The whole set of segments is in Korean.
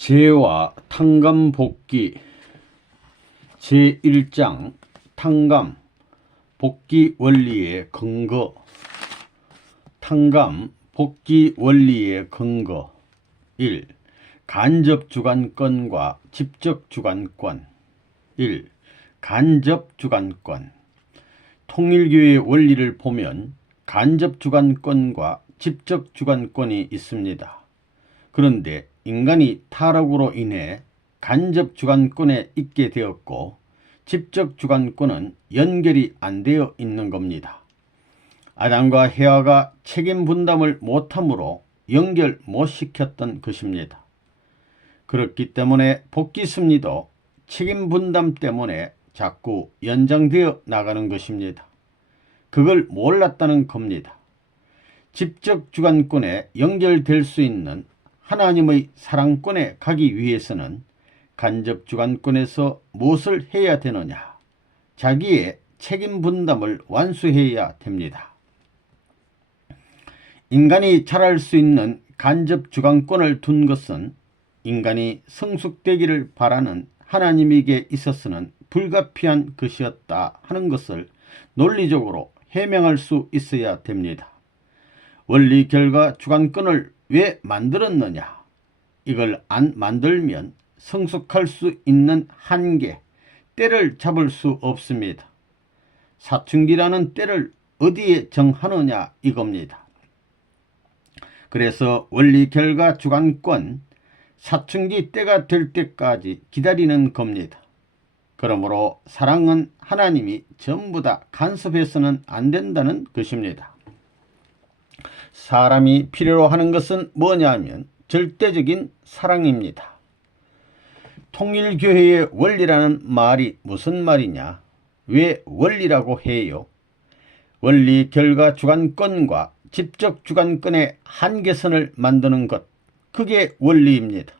재와 탕감 복귀 제1장 탕감 복귀 원리의 근거 탕감 복귀 원리의 근거 1. 간접 주관권과 직접 주관권 1. 간접 주관권 통일교의 원리를 보면 간접 주관권과 직접 주관권이 있습니다. 그런데 인간이 타락으로 인해 간접 주관권에 있게 되었고 직접 주관권은 연결이 안 되어 있는 겁니다. 아담과 헤아가 책임 분담을 못함으로 연결 못 시켰던 것입니다. 그렇기 때문에 복귀 심리도 책임 분담 때문에 자꾸 연장되어 나가는 것입니다. 그걸 몰랐다는 겁니다. 직접 주관권에 연결될 수 있는 하나님의 사랑권에 가기 위해서는 간접 주관권에서 무엇을 해야 되느냐? 자기의 책임 분담을 완수해야 됩니다. 인간이 잘할 수 있는 간접 주관권을 둔 것은 인간이 성숙되기를 바라는 하나님에게 있어서는 불가피한 것이었다 하는 것을 논리적으로 해명할 수 있어야 됩니다. 원리 결과 주관권을 왜 만들었느냐? 이걸 안 만들면 성숙할 수 있는 한계, 때를 잡을 수 없습니다. 사춘기라는 때를 어디에 정하느냐 이겁니다. 그래서 원리 결과 주관권, 사춘기 때가 될 때까지 기다리는 겁니다. 그러므로 사랑은 하나님이 전부 다 간섭해서는 안 된다는 것입니다. 사람이 필요로 하는 것은 뭐냐면 절대적인 사랑입니다. 통일교회의 원리라는 말이 무슨 말이냐? 왜 원리라고 해요? 원리 결과 주관권과 직접 주관권의 한계선을 만드는 것, 그게 원리입니다.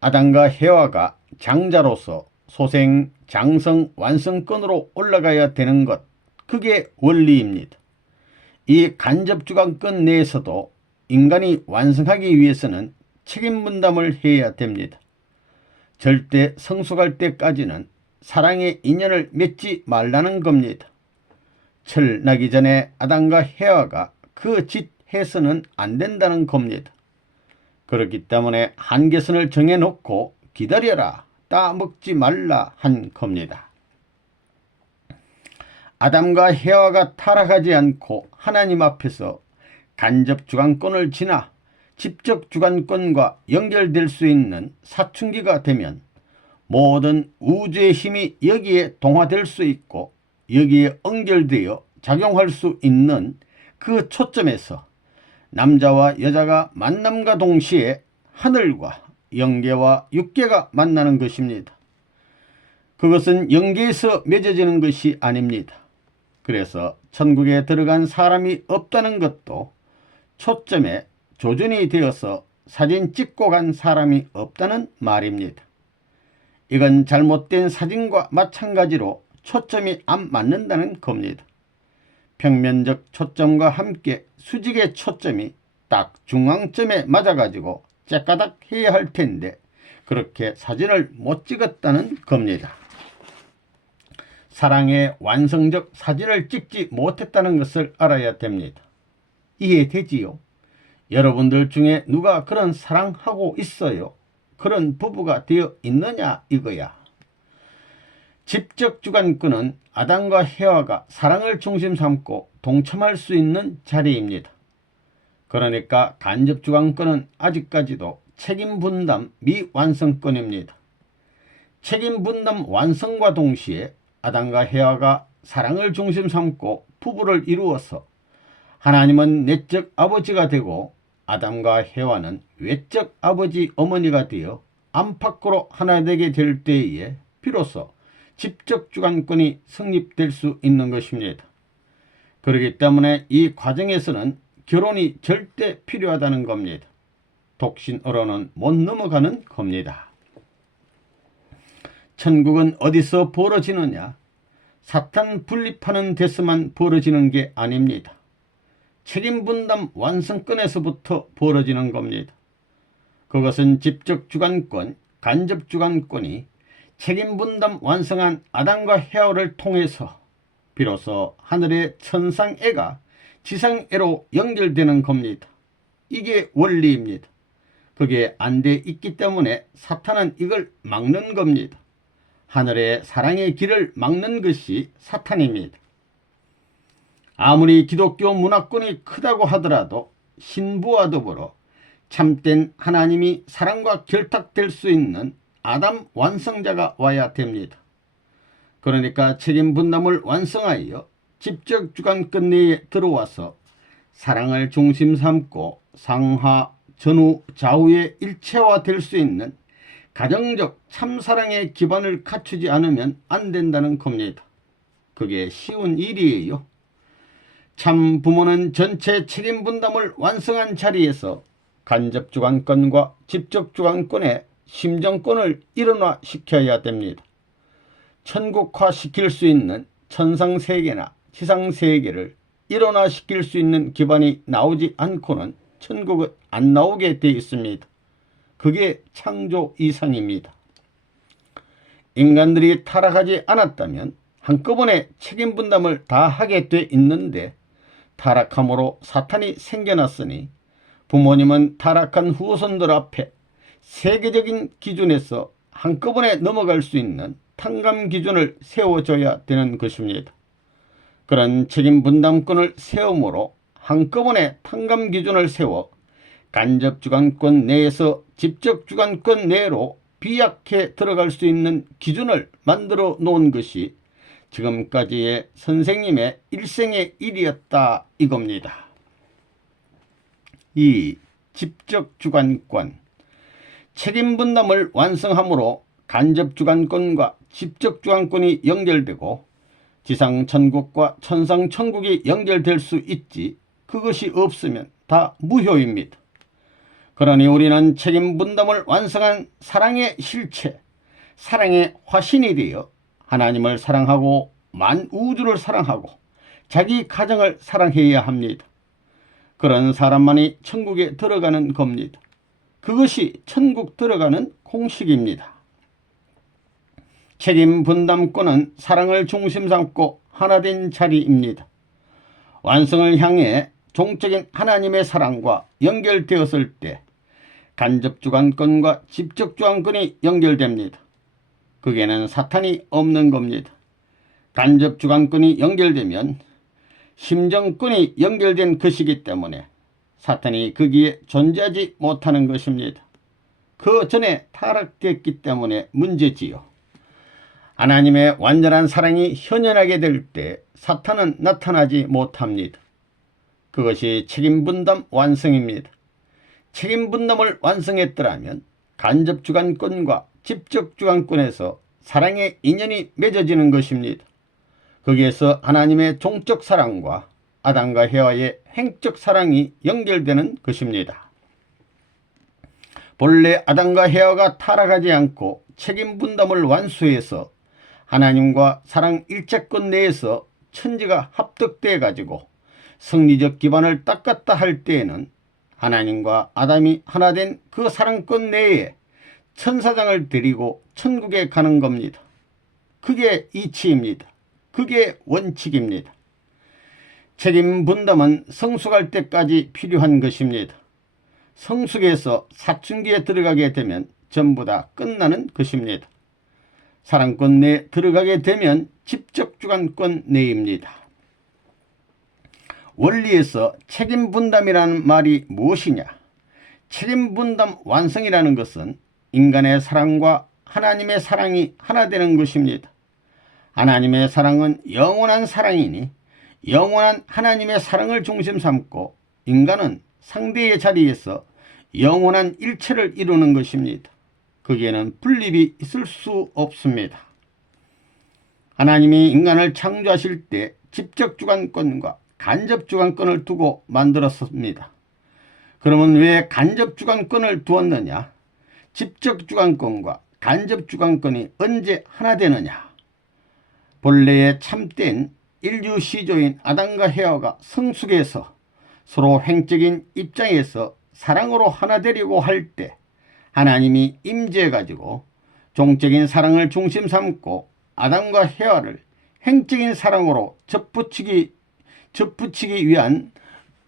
아담과 해와가 장자로서 소생, 장성, 완성권으로 올라가야 되는 것, 그게 원리입니다. 이 간접 주관권 내에서도 인간이 완성하기 위해서는 책임 분담을 해야 됩니다. 절대 성숙할 때까지는 사랑의 인연을 맺지 말라는 겁니다. 철 나기 전에 아담과 해와가 그 짓 해서는 안 된다는 겁니다. 그렇기 때문에 한계선을 정해놓고 기다려라, 따먹지 말라 한 겁니다. 아담과 헤와가 타락하지 않고 하나님 앞에서 간접 주관권을 지나 직접 주관권과 연결될 수 있는 사춘기가 되면 모든 우주의 힘이 여기에 동화될 수 있고 여기에 연결되어 작용할 수 있는 그 초점에서 남자와 여자가 만남과 동시에 하늘과 영계와 육계가 만나는 것입니다. 그것은 영계에서 맺어지는 것이 아닙니다. 그래서 천국에 들어간 사람이 없다는 것도 초점에 조준이 되어서 사진 찍고 간 사람이 없다는 말입니다. 이건 잘못된 사진과 마찬가지로 초점이 안 맞는다는 겁니다. 평면적 초점과 함께 수직의 초점이 딱 중앙점에 맞아가지고 째까닥 해야 할 텐데 그렇게 사진을 못 찍었다는 겁니다. 사랑의 완성적 사진을 찍지 못했다는 것을 알아야 됩니다. 이해되지요? 여러분들 중에 누가 그런 사랑하고 있어요? 그런 부부가 되어 있느냐 이거야. 직접 주관권은 아담과 헤와가 사랑을 중심 삼고 동참할 수 있는 자리입니다. 그러니까 간접 주관권은 아직까지도 책임 분담 미완성권입니다. 책임 분담 완성과 동시에 아담과 헤아가 사랑을 중심 삼고 부부를 이루어서 하나님은 내적 아버지가 되고 아담과 헤와는 외적 아버지 어머니가 되어 안팎으로 하나 되게 될 때에 비로소 직접 주관권이 성립될 수 있는 것입니다. 그렇기 때문에 이 과정에서는 결혼이 절대 필요하다는 겁니다. 독신으로는 못 넘어가는 겁니다. 천국은 어디서 벌어지느냐? 사탄 분립하는 데서만 벌어지는 게 아닙니다. 책임 분담 완성권에서부터 벌어지는 겁니다. 그것은 직접 주관권, 간접 주관권이 책임 분담 완성한 아담과 헤어를 통해서 비로소 하늘의 천상애가 지상애로 연결되는 겁니다. 이게 원리입니다. 그게 안 돼 있기 때문에 사탄은 이걸 막는 겁니다. 하늘의 사랑의 길을 막는 것이 사탄입니다. 아무리 기독교 문화권이 크다고 하더라도 신부와 더불어 참된 하나님이 사랑과 결탁될 수 있는 아담 완성자가 와야 됩니다. 그러니까 책임 분담을 완성하여 직접 주관권 내에 들어와서 사랑을 중심 삼고 상하, 전후, 좌우의 일체화 될 수 있는 가정적 참사랑의 기반을 갖추지 않으면 안 된다는 겁니다. 그게 쉬운 일이에요. 참 부모는 전체 책임 분담을 완성한 자리에서 간접 주관권과 직접 주관권의 심정권을 일어나 시켜야 됩니다. 천국화 시킬 수 있는 천상 세계나 지상 세계를 일어나 시킬 수 있는 기반이 나오지 않고는 천국은 안 나오게 돼 있습니다. 그게 창조 이상입니다. 인간들이 타락하지 않았다면 한꺼번에 책임 분담을 다 하게 돼 있는데 타락함으로 사탄이 생겨났으니 부모님은 타락한 후손들 앞에 세계적인 기준에서 한꺼번에 넘어갈 수 있는 탕감 기준을 세워줘야 되는 것입니다. 그런 책임 분담권을 세움으로 한꺼번에 탕감 기준을 세워 간접 주관권 내에서 직접 주관권 내로 비약해 들어갈 수 있는 기준을 만들어 놓은 것이 지금까지의 선생님의 일생의 일이었다 이겁니다. 이 직접 주관권 책임 분담을 완성함으로 간접 주관권과 직접 주관권이 연결되고 지상 천국과 천상 천국이 연결될 수 있지 그것이 없으면 다 무효입니다. 그러니 우리는 책임 분담을 완성한 사랑의 실체, 사랑의 화신이 되어 하나님을 사랑하고 만 우주를 사랑하고 자기 가정을 사랑해야 합니다. 그런 사람만이 천국에 들어가는 겁니다. 그것이 천국 들어가는 공식입니다. 책임 분담권은 사랑을 중심 삼고 하나된 자리입니다. 완성을 향해 종적인 하나님의 사랑과 연결되었을 때 간접 주관권과 직접 주관권이 연결됩니다. 그게는 사탄이 없는 겁니다. 간접 주관권이 연결되면 심정권이 연결된 것이기 때문에 사탄이 거기에 존재하지 못하는 것입니다. 그 전에 타락됐기 때문에 문제지요. 하나님의 완전한 사랑이 현현하게 될 때 사탄은 나타나지 못합니다. 그것이 책임 분담 완성입니다. 책임 분담을 완성했더라면 간접 주관권과 직접 주관권에서 사랑의 인연이 맺어지는 것입니다. 거기에서 하나님의 종적 사랑과 아담과 헤와의 행적 사랑이 연결되는 것입니다. 본래 아담과 헤와가 타락하지 않고 책임 분담을 완수해서 하나님과 사랑 일체권 내에서 천지가 합덕돼 가지고 성리적 기반을 닦았다 할 때에는 하나님과 아담이 하나 된 그 사랑권 내에 천사장을 데리고 천국에 가는 겁니다. 그게 이치입니다. 그게 원칙입니다. 책임 분담은 성숙할 때까지 필요한 것입니다. 성숙에서 사춘기에 들어가게 되면 전부 다 끝나는 것입니다. 사랑권 내에 들어가게 되면 직접 주관권 내입니다. 원리에서 책임 분담이라는 말이 무엇이냐? 책임 분담 완성이라는 것은 인간의 사랑과 하나님의 사랑이 하나 되는 것입니다. 하나님의 사랑은 영원한 사랑이니 영원한 하나님의 사랑을 중심 삼고 인간은 상대의 자리에서 영원한 일체를 이루는 것입니다. 거기에는 분립이 있을 수 없습니다. 하나님이 인간을 창조하실 때 직접 주관권과 간접 주관권을 두고 만들었습니다. 그러면 왜 간접 주관권을 두었느냐? 직접 주관권과 간접 주관권이 언제 하나 되느냐? 본래의 참된 인류 시조인 아담과 헤어가 성숙해서 서로 횡적인 입장에서 사랑으로 하나 되려고 할 때 하나님이 임재해가지고 종적인 사랑을 중심 삼고 아담과 헤아를 행적인 사랑으로 접붙이기, 접붙이기 위한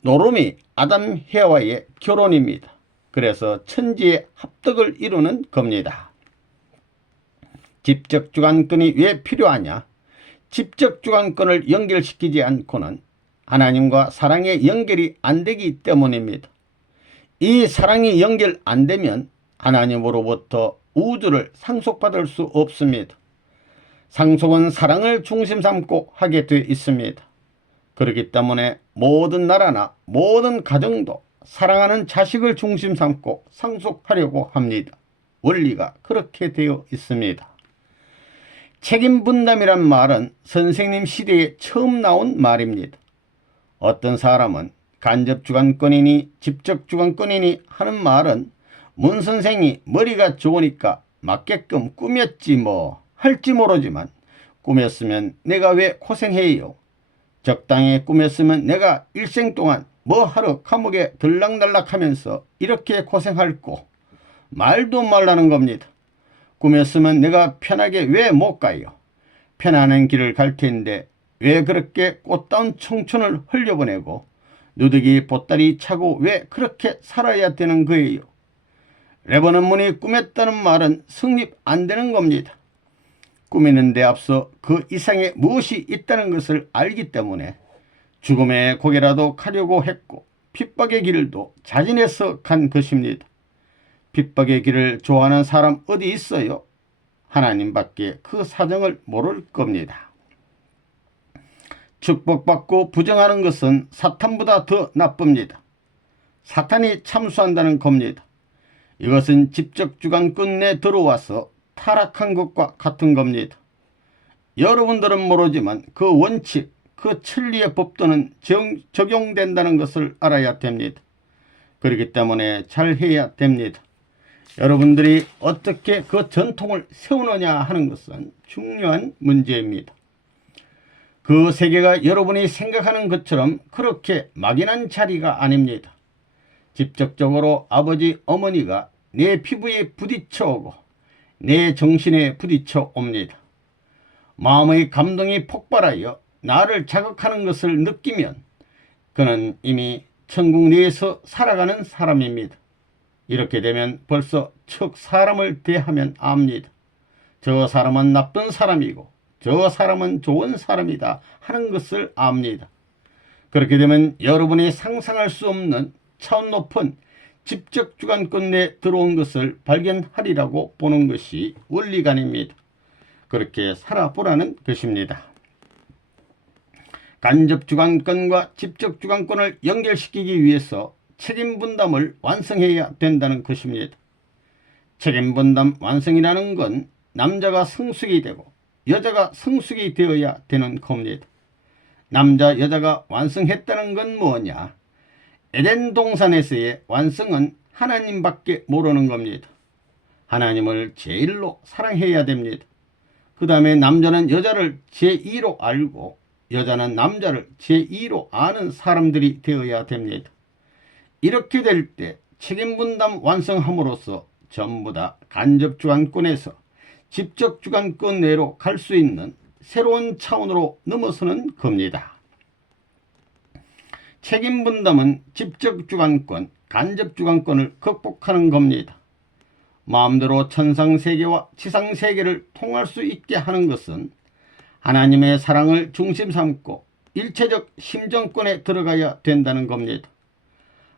노름이 아담 헤아와의 결혼입니다. 그래서 천지의 합덕을 이루는 겁니다. 직접 주관권이 왜 필요하냐? 직접 주관권을 연결시키지 않고는 하나님과 사랑의 연결이 안 되기 때문입니다. 이 사랑이 연결 안 되면 하나님으로부터 우주를 상속받을 수 없습니다. 상속은 사랑을 중심 삼고 하게 되어 있습니다. 그렇기 때문에 모든 나라나 모든 가정도 사랑하는 자식을 중심 삼고 상속하려고 합니다. 원리가 그렇게 되어 있습니다. 책임 분담이란 말은 선생님 시대에 처음 나온 말입니다. 어떤 사람은 간접 주관권이니 직접 주관권이니 하는 말은 문 선생이 머리가 좋으니까 맞게끔 꾸몄지 뭐 할지 모르지만 꾸몄으면 내가 왜 고생해요? 적당히 꾸몄으면 내가 일생 동안 뭐 하러 감옥에 들락날락하면서 이렇게 고생할꼬 말도 말라는 겁니다. 꾸몄으면 내가 편하게 왜 못 가요? 편안한 길을 갈 텐데 왜 그렇게 꽃다운 청춘을 흘려보내고 누더기 보따리 차고 왜 그렇게 살아야 되는 거예요? 레버넌문이 꾸몄다는 말은 성립 안 되는 겁니다. 꾸미는 데 앞서 그 이상의 무엇이 있다는 것을 알기 때문에 죽음의 고개라도 가려고 했고 핍박의 길도 자진해서 간 것입니다. 핍박의 길을 좋아하는 사람 어디 있어요? 하나님밖에 그 사정을 모를 겁니다. 축복받고 부정하는 것은 사탄보다 더 나쁩니다. 사탄이 참수한다는 겁니다. 이것은 직접 주관권 내 들어와서 타락한 것과 같은 겁니다. 여러분들은 모르지만 그 원칙, 그 천리의 법도는 정, 적용된다는 것을 알아야 됩니다. 그렇기 때문에 잘 해야 됩니다. 여러분들이 어떻게 그 전통을 세우느냐 하는 것은 중요한 문제입니다. 그 세계가 여러분이 생각하는 것처럼 그렇게 막연한 자리가 아닙니다. 직접적으로 아버지, 어머니가 내 피부에 부딪혀 오고 내 정신에 부딪혀 옵니다. 마음의 감동이 폭발하여 나를 자극하는 것을 느끼면 그는 이미 천국 내에서 살아가는 사람입니다. 이렇게 되면 벌써 척 사람을 대하면 압니다. 저 사람은 나쁜 사람이고 저 사람은 좋은 사람이다 하는 것을 압니다. 그렇게 되면 여러분이 상상할 수 없는 차원 높은 직접 주관권 내 들어온 것을 발견하리라고 보는 것이 원리관입니다. 그렇게 살아보라는 것입니다. 간접 주관권과 직접 주관권을 연결시키기 위해서 책임 분담을 완성해야 된다는 것입니다. 책임 분담 완성이라는 건 남자가 성숙이 되고 여자가 성숙이 되어야 되는 겁니다. 남자 여자가 완성했다는 건 뭐냐? 에덴 동산에서의 완성은 하나님밖에 모르는 겁니다. 하나님을 제일로 사랑해야 됩니다. 그 다음에 남자는 여자를 제2로 알고 여자는 남자를 제2로 아는 사람들이 되어야 됩니다. 이렇게 될 때 책임 분담 완성함으로써 전부 다 간접 주관권에서 직접 주관권 내로 갈 수 있는 새로운 차원으로 넘어서는 겁니다. 책임 분담은 직접 주관권, 간접 주관권을 극복하는 겁니다. 마음대로 천상 세계와 지상 세계를 통할 수 있게 하는 것은 하나님의 사랑을 중심 삼고 일체적 심정권에 들어가야 된다는 겁니다.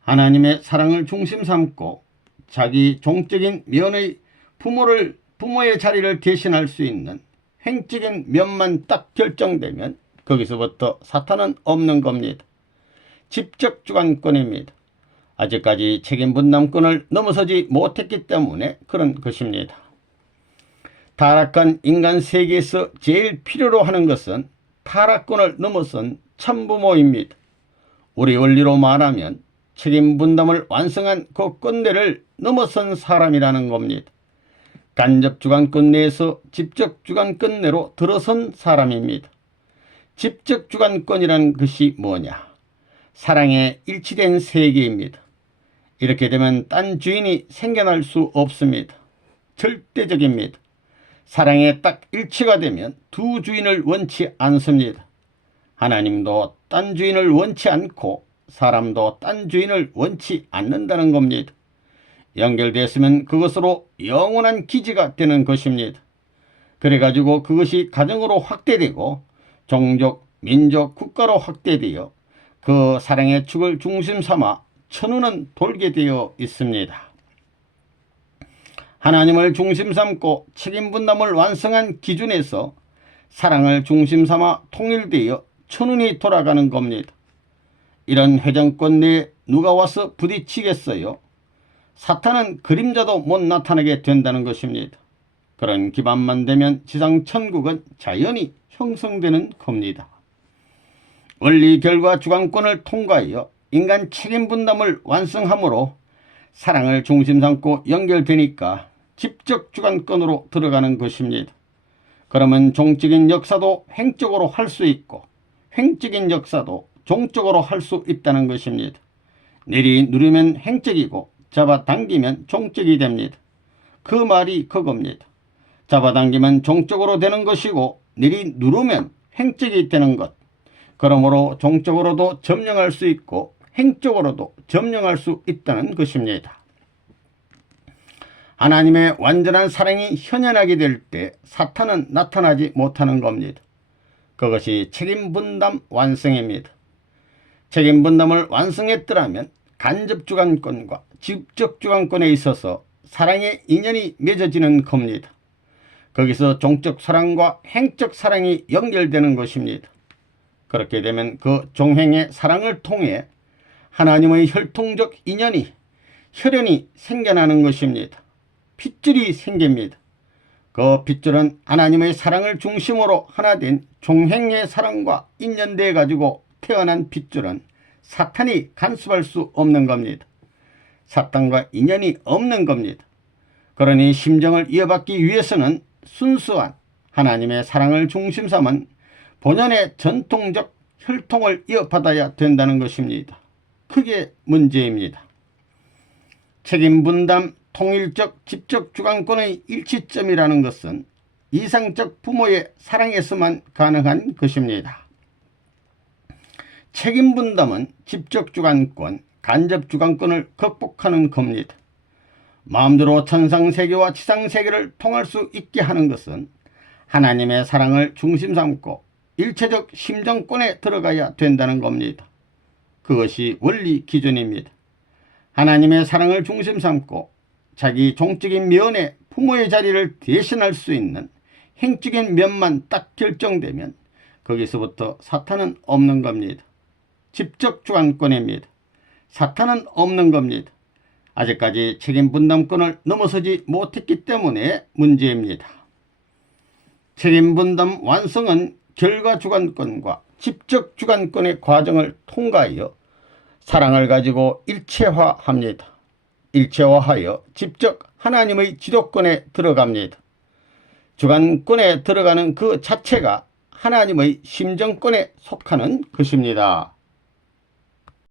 하나님의 사랑을 중심 삼고 자기 종적인 면의 부모를 부모의 자리를 대신할 수 있는 행적인 면만 딱 결정되면 거기서부터 사탄은 없는 겁니다. 직접 주관권입니다. 아직까지 책임 분담권을 넘어서지 못했기 때문에 그런 것입니다. 타락한 인간 세계에서 제일 필요로 하는 것은 타락권을 넘어선 참부모입니다. 우리 원리로 말하면 책임 분담을 완성한 그 꼰대를 넘어선 사람이라는 겁니다. 간접 주관권 내에서 직접 주관권 내로 들어선 사람입니다. 직접 주관권이라는 것이 뭐냐? 사랑에 일치된 세계입니다. 이렇게 되면 딴 주인이 생겨날 수 없습니다. 절대적입니다. 사랑에 딱 일치가 되면 두 주인을 원치 않습니다. 하나님도 딴 주인을 원치 않고 사람도 딴 주인을 원치 않는다는 겁니다. 연결됐으면 그것으로 영원한 기지가 되는 것입니다. 그래가지고 그것이 가정으로 확대되고 종족, 민족, 국가로 확대되어 그 사랑의 축을 중심 삼아 천우는 돌게 되어 있습니다. 하나님을 중심 삼고 책임 분담을 완성한 기준에서 사랑을 중심 삼아 통일되어 천운이 돌아가는 겁니다. 이런 회전권 내에 누가 와서 부딪히겠어요? 사탄은 그림자도 못 나타나게 된다는 것입니다. 그런 기반만 되면 지상 천국은 자연히 형성되는 겁니다. 원리 결과 주관권을 통과하여 인간 책임 분담을 완성함으로 사랑을 중심 삼고 연결되니까 직접 주관권으로 들어가는 것입니다. 그러면 종적인 역사도 횡적으로 할 수 있고 횡적인 역사도 종적으로 할 수 있다는 것입니다. 내리 누르면 횡적이고 잡아당기면 종적이 됩니다. 그 말이 그겁니다. 잡아당기면 종적으로 되는 것이고 내리 누르면 횡적이 되는 것. 그러므로 종적으로도 점령할 수 있고 행적으로도 점령할 수 있다는 것입니다. 하나님의 완전한 사랑이 현현하게 될 때 사탄은 나타나지 못하는 겁니다. 그것이 책임 분담 완성입니다. 책임 분담을 완성했더라면 간접 주관권과 직접 주관권에 있어서 사랑의 인연이 맺어지는 겁니다. 거기서 종적 사랑과 행적 사랑이 연결되는 것입니다. 그렇게 되면 그 종행의 사랑을 통해 하나님의 혈통적 인연이 혈연이 생겨나는 것입니다. 핏줄이 생깁니다. 그 핏줄은 하나님의 사랑을 중심으로 하나 된 종행의 사랑과 인연돼 가지고 태어난 핏줄은 사탄이 간섭할 수 없는 겁니다. 사탄과 인연이 없는 겁니다. 그러니 심정을 이어받기 위해서는 순수한 하나님의 사랑을 중심 삼은 본연의 전통적 혈통을 이어받아야 된다는 것입니다. 그게 문제입니다. 책임 분담 통일적 집적 주관권의 일치점이라는 것은 이상적 부모의 사랑에서만 가능한 것입니다. 책임 분담은 집적 주관권, 간접 주관권을 극복하는 겁니다. 마음대로 천상세계와 지상세계를 통할 수 있게 하는 것은 하나님의 사랑을 중심 삼고 일체적 심정권에 들어가야 된다는 겁니다. 그것이 원리 기준입니다. 하나님의 사랑을 중심 삼고 자기 종적인 면에 부모의 자리를 대신할 수 있는 행적인 면만 딱 결정되면 거기서부터 사탄은 없는 겁니다. 집적 주관권입니다. 사탄은 없는 겁니다. 아직까지 책임 분담권을 넘어서지 못했기 때문에 문제입니다. 책임 분담 완성은 결과 주관권과 집적 주관권의 과정을 통과하여 사랑을 가지고 일체화합니다. 일체화하여 직접 하나님의 지도권에 들어갑니다. 주관권에 들어가는 그 자체가 하나님의 심정권에 속하는 것입니다.